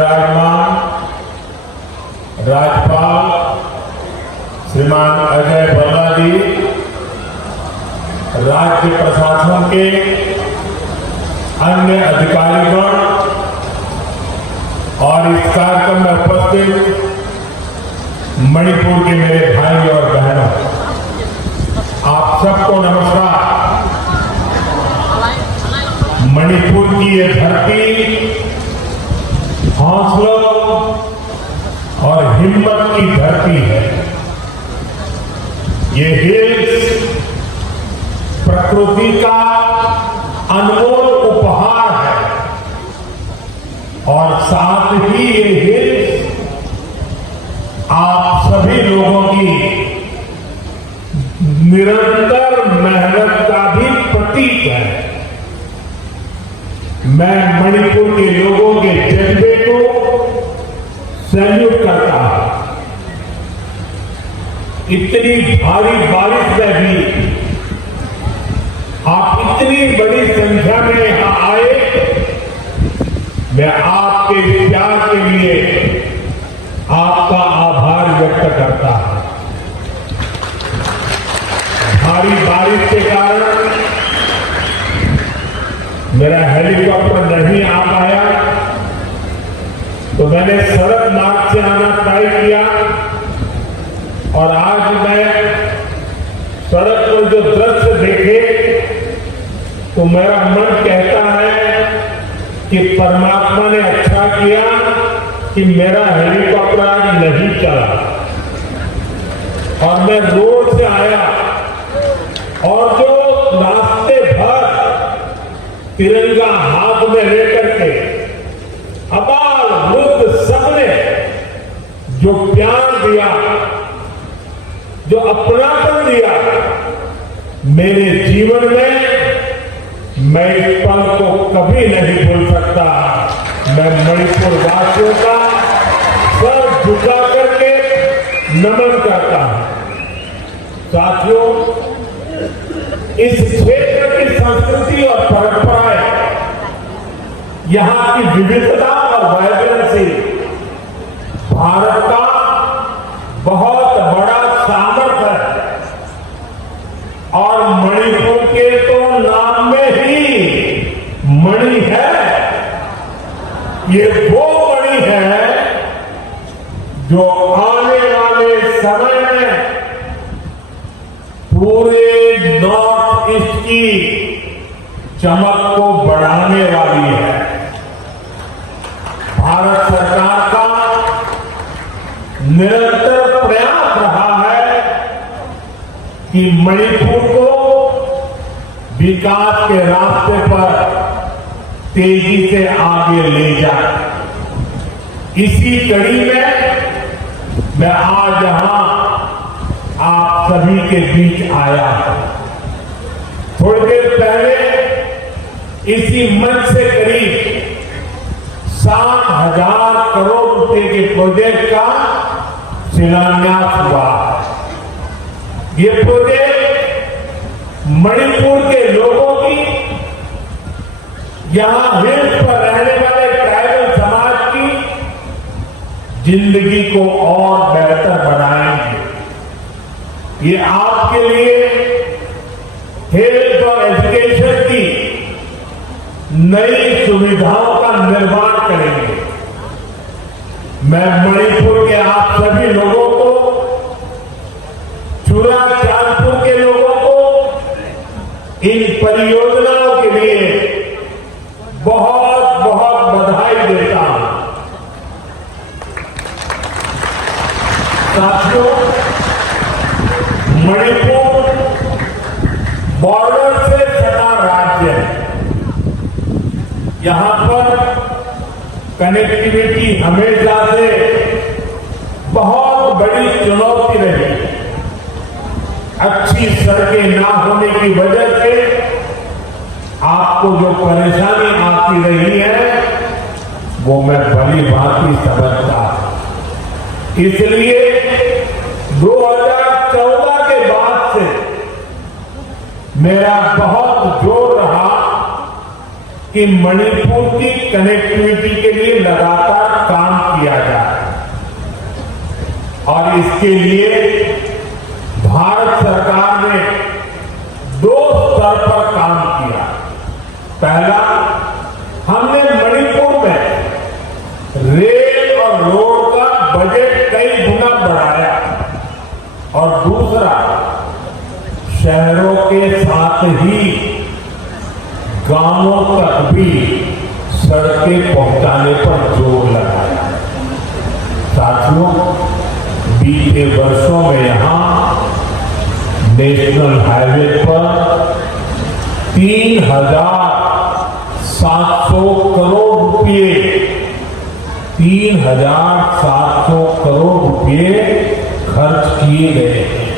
विराजमान राज्यपाल श्रीमान अजय भल्ला जी, राज्य प्रशासन के अन्य अधिकारीगण और इस कार्यक्रम में उपस्थित मणिपुर के मेरे भाई और बहनों, आप सबको नमस्कार। मणिपुर की ये धरती हौसलों और हिम्मत की धरती है। ये हिल्स प्रकृति का अनमोल उपहार है और साथ ही ये हिल्स आप सभी लोगों की निरंतर मेहनत का भी प्रतीक है। मैं मणिपुर के लोगों के जज्बे को सैल्यूट करता हूं। इतनी भारी बारिश में भी आप इतनी बड़ी संख्या में यहां आए, मैं आपके प्यार के लिए आपका आभार व्यक्त करता हूं। भारी बारिश के कारण मेरा हेलीकॉप्टर नहीं आ पाया, तो मैंने सड़क मार्ग से आना तय किया और आज मैं सड़क पर जो दृश्य देखे तो मेरा मन कहता है कि परमात्मा ने अच्छा किया कि मेरा हेलीकॉप्टर आज नहीं चला और मैं रोड से आया और जो रास्ते भर तिरंगा हाथ में लेकर के अबाल वृद्ध सबने जो प्यार दिया, जो अपनापन दिया, मेरे जीवन में मैं इस पल को कभी नहीं भूल सकता। मैं मणिपुर वासियों का सर झुका करके नमन करता हूं। साथियों, इस क्षेत्र की संस्कृति और परंपराएं, यहां की विविधता और वाइब्रेंसी भारत का बहुत बड़ा सामर्थ्य है और मणिपुर के तो नाम में ही मणि है। ये वो मणि है जो आने वाले समय में पूरे नॉर्थ ईस्ट की चमक को बढ़ाने वाली है। भारत सरकार का निरंतर प्रयास रहा है कि मणिपुर को विकास के रास्ते पर तेजी से आगे ले जाए। इसी कड़ी में मैं आज यहां आप सभी के बीच आया हूं। थोड़ी देर पहले इसी मंच से करीब 7,000 करोड़ रुपए के प्रोजेक्ट का शिलान्यास हुआ। ये प्रोजेक्ट मणिपुर के लोगों की, यहां हिल्स पर रहने वाले ट्राइबल समाज की जिंदगी को और बेहतर बनाएंगे। ये आपके लिए हेल्थ और एजुकेशन की नई सुविधाओं का निर्माण करेंगे। मैं मणिपुर के आप सभी लोगों को, चुरा चांदपुर के लोगों को इन परियोजनाओं के लिए बहुत बहुत बधाई देता हूं। साथियों, मणिपुर बॉर्डर से सटा राज्य है। यहां पर कनेक्टिविटी हमेशा से बहुत बड़ी चुनौती रही। अच्छी सड़कें ना होने की वजह से आपको जो परेशानी आती रही है वो मैं भली भांति समझता हूं। इसलिए 2014 के बाद से मेरा बहुत जोर रहा कि मणिपुर की कनेक्टिविटी के लिए लगातार और इसके लिए भारत सरकार ने 2 स्तर पर काम किया। पहला, हमने मणिपुर में रेल और रोड का बजट कई गुना बढ़ाया और दूसरा, शहरों के साथ ही गांवों तक भी सड़कें पहुंचाने पर जोर लगाया। साथियों, बीते वर्षों में यहां नेशनल हाईवे पर 3,700 करोड़ रुपए 3,700 करोड़ रुपए खर्च किए गए हैं।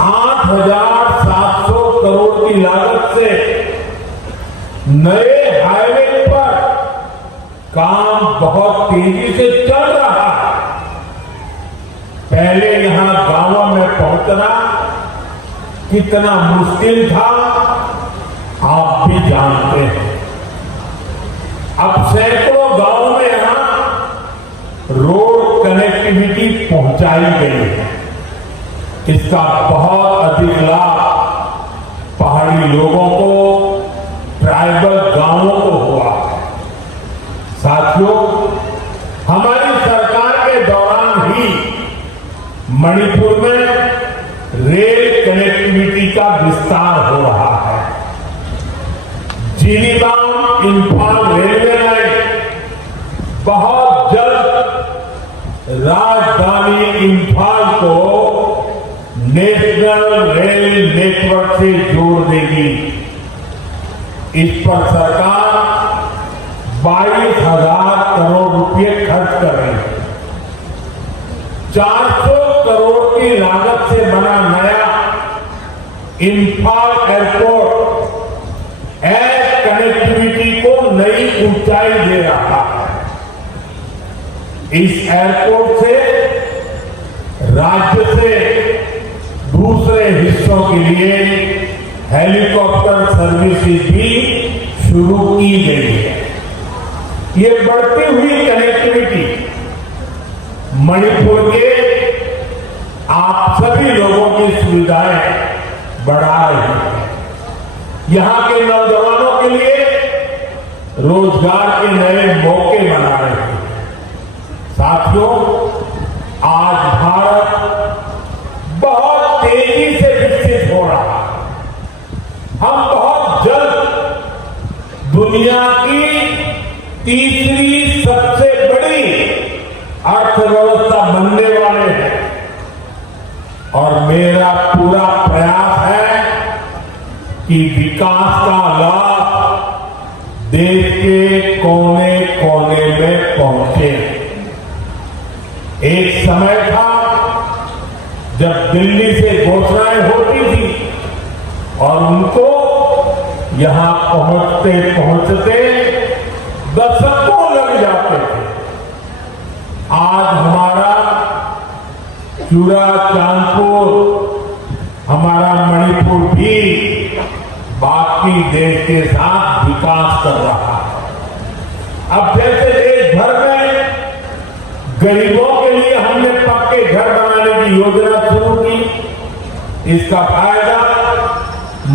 8,700 करोड़ की लागत से नए हाईवे पर काम बहुत तेजी से चल रहा है। पहले यहां गांवों में पहुंचना कितना मुश्किल था, आप भी जानते हैं। अब सैकड़ों गांवों में यहां रोड कनेक्टिविटी पहुंचाई गई है। इसका बहुत अधिक लाभ पहाड़ी लोगों को, ट्राइबल गांवों को हुआ है। साथियों, हमारी सरकार के दौरान ही मणिपुर में रेल कनेक्टिविटी का विस्तार हो रहा है। जिरीबाम इंफाल रेलवे लाइन बहुत जल्द राजधानी इंफाल को नेशनल रेल नेटवर्क से जोड़ देगी। इस पर सरकार 22,000 करोड़ रुपए खर्च कर रही है। 400 करोड़ की लागत से बना नया इंफाल एयरपोर्ट एयर कनेक्टिविटी को नई ऊंचाई दे रहा है। इस एयरपोर्ट से राज्य से दूसरे हिस्सों के लिए हेलीकॉप्टर सर्विसेज भी शुरू की गई है। ये बढ़ती हुई कनेक्टिविटी मणिपुर के आप सभी लोगों की सुविधाएं बढ़ा रही है। यहां के नौजवानों के लिए रोजगार के नए मौके बना रहे हैं। साथियों, आज भारत बहुत तेजी से विकसित हो रहा है। हम बहुत जल्द दुनिया की तीसरी सबसे बड़ी अर्थव्यवस्था बनने वाले हैं और मेरा पूरा प्रयास है कि विकास का लाभ देश के कोने कोने में पहुंचे। एक समय था जब दिल्ली से घोषणाएं होती थी और उनको यहां पहुंचते पहुंचते दशकों लग जाते थे। आज हमारा चूड़ाचांदपुर, हमारा मणिपुर भी बाकी देश के साथ विकास कर रहा है। अब जैसे देश भर में गरीबों के लिए हमने पक्के घर बनाने की योजना शुरू की, इसका फायदा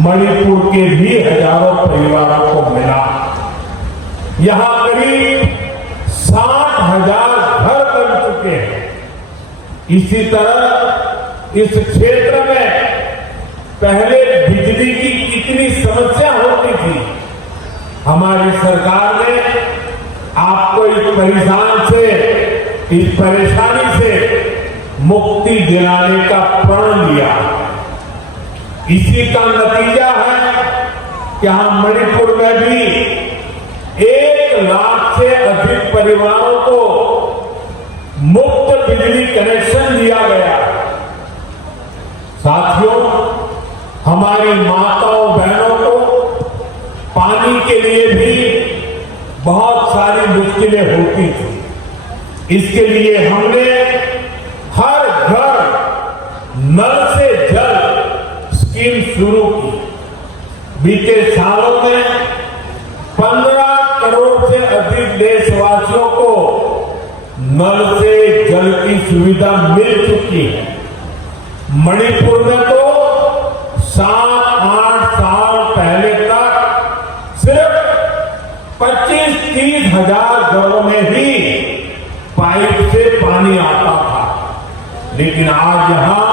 मणिपुर के भी हजारों परिवारों को मिला। यहां करीब 60,000 घर बन चुके हैं। इसी तरह इस क्षेत्र में पहले बिजली की कितनी समस्या होती थी, हमारी सरकार ने आपको इस परेशानी से मुक्ति दिलाने का प्रण लिया। इसी का नतीजा है कि हम मणिपुर में भी 1 लाख से अधिक परिवारों को मुफ्त बिजली कनेक्शन दिया गया। साथियों, हमारी माताओं बहनों को पानी के लिए भी बहुत सारी मुश्किलें होती थी। इसके लिए हमने हर घर नल से जल स्कीम शुरू की। बीते सालों में 15 करोड़ से अधिक देशवासियों को नल से जल जल की सुविधा मिल चुकी है। मणिपुर में तो 7-8 साल पहले तक सिर्फ 25-30 हजार घरों में ही पाइप से पानी आता था, लेकिन आज यहां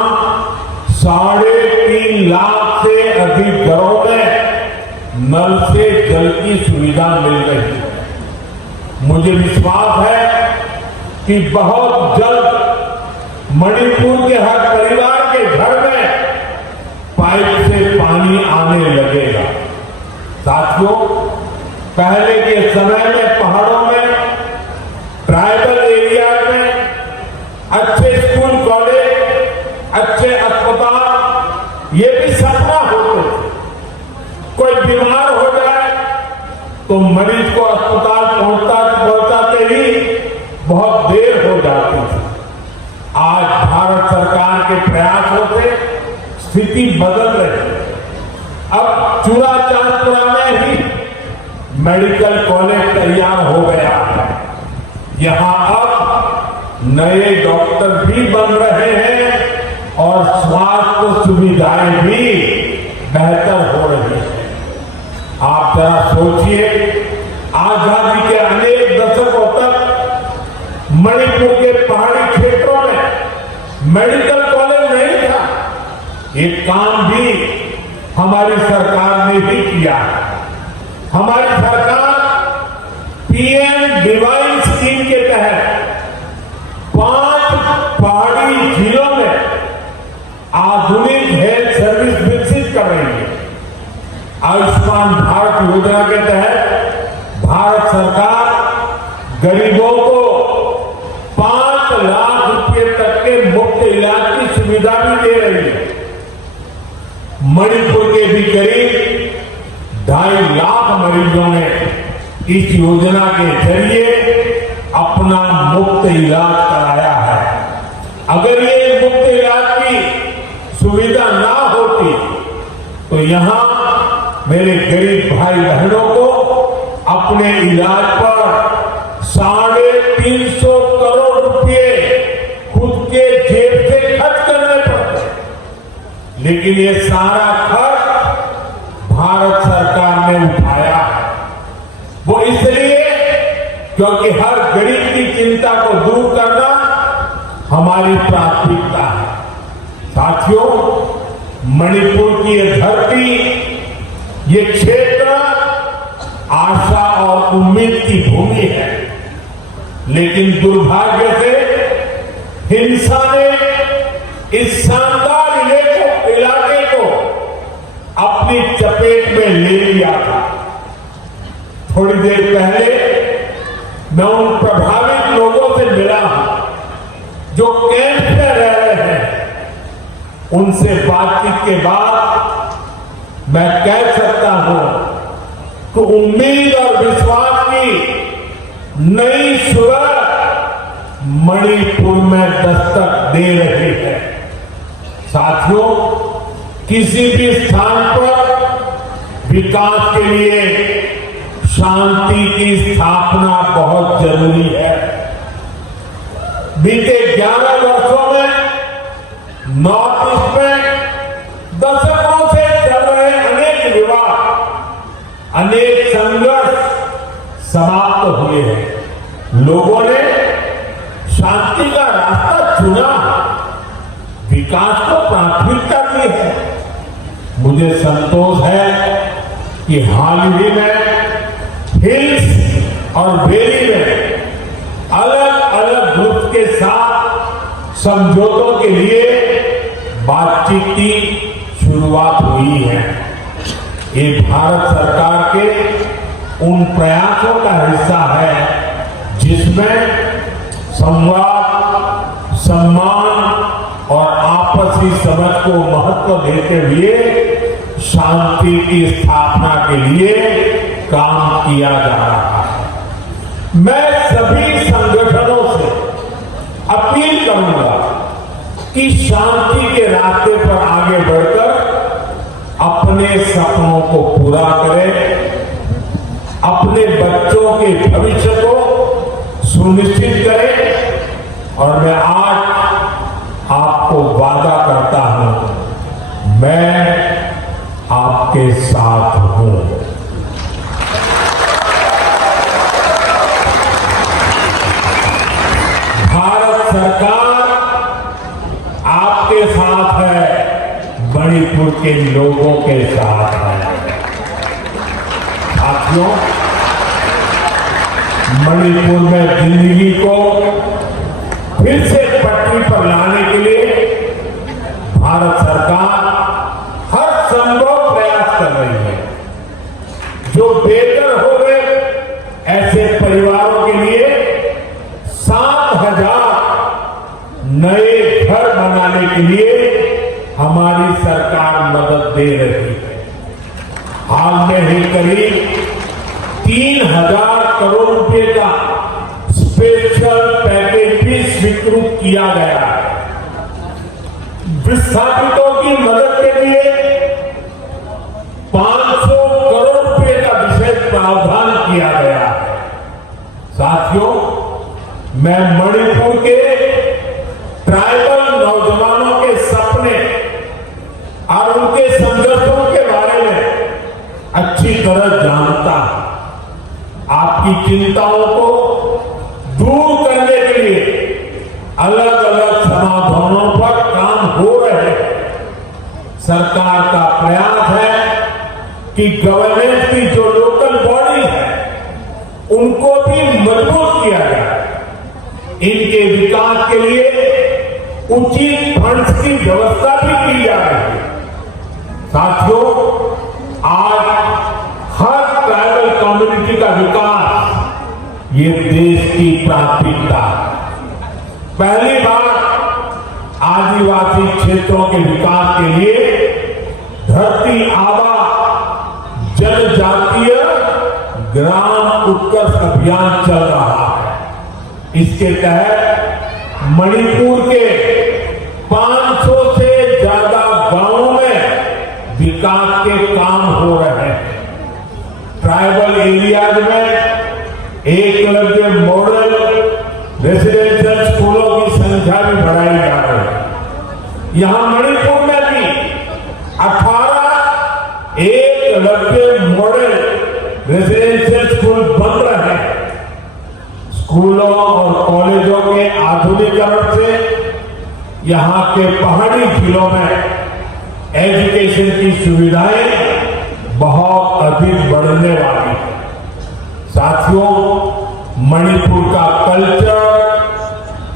3.5 लाख से अधिक घरों में नल से जल की सुविधा मिल रही है। मुझे विश्वास है कि बहुत जल्द मणिपुर के हर परिवार के घर में पाइप से पानी आने लगेगा। साथियों, पहले के समय में पहाड़ों में, ट्राइबल एरिया में अच्छे स्कूल कॉलेज, अच्छे अस्पताल ये भी सपना होते थे। कोई बीमार हो जाए तो मरीज को अस्पताल पहुंचाते ही बहुत देर हो जाती थी। आज भारत सरकार के प्रयासों से स्थिति बदल रही है। अब चूड़ाचांदपुरा में ही मेडिकल कॉलेज तैयार हो गया है। यहां अब नए डॉक्टर भी बन रहे हैं और स्वास्थ्य सुविधाएं भी बेहतर हो रही है। आप जरा सोचिए, आजादी के अनेक दशकों तक मणिपुर के पहाड़ी क्षेत्रों में मेडिकल कॉलेज नहीं था। ये काम भी हमारी सरकार ने भी किया है। हमारी सरकार पीएम डिवाइन स्कीम के तहत 5 पहाड़ी जिलों में आधुनिक हेल्थ सर्विस विकसित कर रही है। आयुष्मान भारत योजना के तहत भारत सरकार गरीबों को 5 लाख रुपए तक के मुफ्त इलाज की सुविधा भी दे रही है। मणिपुर के भी करीब 2.5 लाख मरीजों ने इस योजना के जरिए अपना मुफ्त इलाज कराया है। अगर ये मुफ्त इलाज की सुविधा ना होती तो यहां मेरे गरीब भाई बहनों को अपने इलाज पर 350 करोड़ रुपए खुद के जेब से खर्च करने पड़ते, लेकिन ये सारा खर्च भारत सरकार ने उठाया है। वो इसलिए क्योंकि हर गरीब की चिंता को दूर करना हमारी प्राथमिकता है। साथियों, मणिपुर की ये धरती, ये क्षेत्र आशा और उम्मीद की भूमि है, लेकिन दुर्भाग्य से हिंसा ने इस शानदार इलाके को अपनी चपेट में ले लिया था। थोड़ी देर पहले मैं उन प्रभावित लोगों से मिला हूं जो कैंप में रह रहे हैं। उनसे बातचीत के बाद मैं कह सकता हूं कि उम्मीद और विश्वास की नई सुबह मणिपुर में दस्तक दे रही है। साथियों, किसी भी स्थान पर विकास के लिए शांति की स्थापना बहुत जरूरी है। बीते 11 वर्षों में नॉर्थ ईस्ट में दशकों से चल रहे अनेक विवाद, अनेक संघर्ष समाप्त हुए हैं। लोगों ने शांति का रास्ता चुना, विकास को प्राथमिकता दी है। मुझे संतोष है कि हाल ही में हिल्स और वैली में अलग अलग ग्रुप के साथ समझौतों के लिए बातचीत की शुरुआत हुई है। ये भारत सरकार के उन प्रयासों का हिस्सा है जिसमें संवाद, सम्मान और आपसी समझ को महत्व देते हुए शांति की स्थापना के लिए काम किया जा रहा है। मैं सभी संगठनों से अपील करूंगा कि शांति के रास्ते पर आगे बढ़कर अपने सपनों को पूरा करें, अपने बच्चों के भविष्य को सुनिश्चित करें और मैं आज आपको वादा करता हूं, मैं आपके साथ हूं। भारत सरकार आपके साथ है, मणिपुर के लोगों के साथ है। साथियों, मणिपुर में जिंदगी को फिर से पटरी पर लाने के लिए भारत सरकार हर संभव प्रयास कर रही है। जो बेघर हो गए ऐसे परिवारों के लिए 7,000 नए घर बनाने के लिए हमारी सरकार मदद दे रही है। हाल में ही करीब 3,000 करोड़ रुपए का स्पेशल पैकेज भी स्वीकृत किया गया है। विस्थापितों की मदद के लिए 500 करोड़ रुपए का विशेष प्रावधान किया गया है। साथियों, मैं मणिपुर के ट्राइबल नौजवानों के सपने और उनके संघर्षों के बारे में अच्छी तरह जानता हूं। आपकी चिंताओं को दूर करने के लिए अलग अलग समाधानों पर काम हो रहे हैं। सरकार का प्रयास है कि गवर्नेंस की जो लोकल बॉडी है उनको भी मजबूत किया जाए। इनके विकास के लिए उचित फंड्स की व्यवस्था भी की जा रही है। साथियों, आज हर ट्राइबल कम्युनिटी का विकास ये देश की प्राथमिकता है। पहली बार आदिवासी क्षेत्रों के विकास के लिए धरती आबा जनजातीय ग्राम उत्कर्ष अभियान चल रहा है। इसके तहत मणिपुर के 500 से ज्यादा गांवों में विकास के काम हो रहे हैं। ट्राइबल एरियाज में एकलव्य मॉडल रेसिडेंशियल स्कूलों की संख्या भी बढ़ाई जा रही है। यहां मणिपुर में भी 18 एकलव्य मॉडल रेसिडेंशियल स्कूल बन रहे हैं। स्कूलों और कॉलेजों के आधुनिकीकरण से यहां के पहाड़ी जिलों में एजुकेशन की सुविधाएं बहुत अधिक बढ़ने वाली है। साथियों, मणिपुर का कल्चर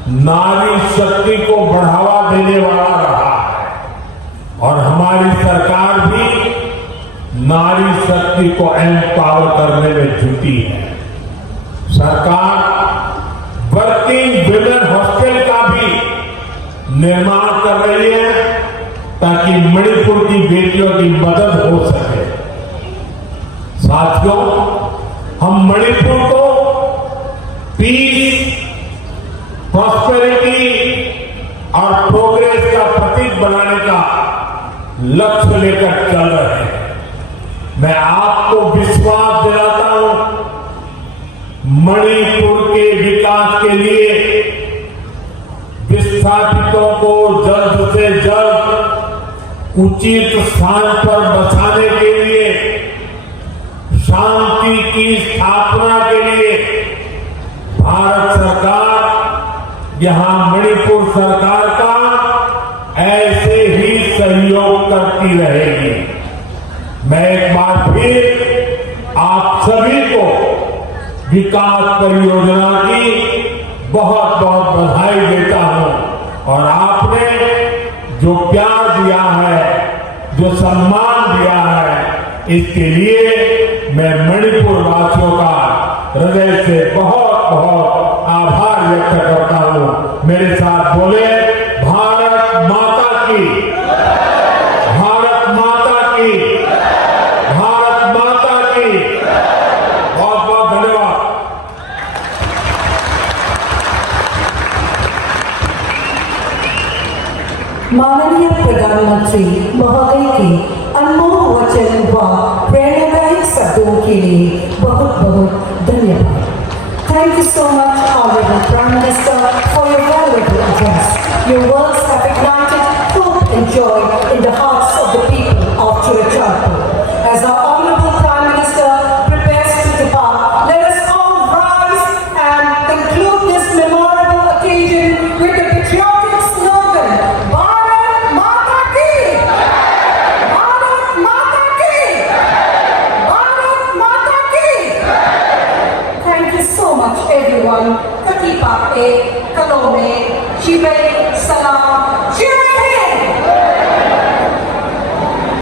नारी शक्ति को बढ़ावा देने वाला रहा है और हमारी सरकार भी नारी शक्ति को एम्पावर करने में जुटी है। सरकार वर्किंग विमेन हॉस्टल का भी निर्माण कर रही है ताकि मणिपुर की बेटियों की मदद हो सके। साथियों, हम मणिपुर को पीस, प्रॉस्पेरिटी और प्रोग्रेस का प्रतीक बनाने का लक्ष्य लेकर चल रहे हैं। मैं आपको विश्वास दिलाता हूं, मणिपुर के विकास के लिए विस्थापितों को जल्द से जल्द उचित स्थान पर बसाने के लिए, शांति की स्थापना के लिए भारत सरकार यहां मणिपुर सरकार का ऐसे ही सहयोग करती रहेगी। मैं एक बार फिर आप सभी को विकास परियोजना की बहुत बहुत बधाई देता हूं और आपने जो प्यार दिया है, जो सम्मान दिया है, इसके लिए मैं मणिपुर वासियों का हृदय से बहुत बहुत आभार व्यक्त करता हूं। मेरे साथ बोले, भारत माता की, भारत माता की, भारत माता की। बहुत बहुत धन्यवाद। माननीय प्रधानमंत्री महोदय के अनमोल वचन व प्रेरणादायक शब्दों के लिए बहुत बहुत धन्यवाद। Thank you so much, Honorable Prime Minister, for your valuable guests. Your words have ignited hope and joy in the hearts of the people of Churachandpur. As our Honorable Prime Minister prepares to depart, let us all rise and conclude this memorable occasion with the patriotic slogan, Bharat Mata Ki! Bharat Mata Ki! Bharat Mata Ki! Thank you so much everyone. Kati Pape, Kalome, Shive, Salam.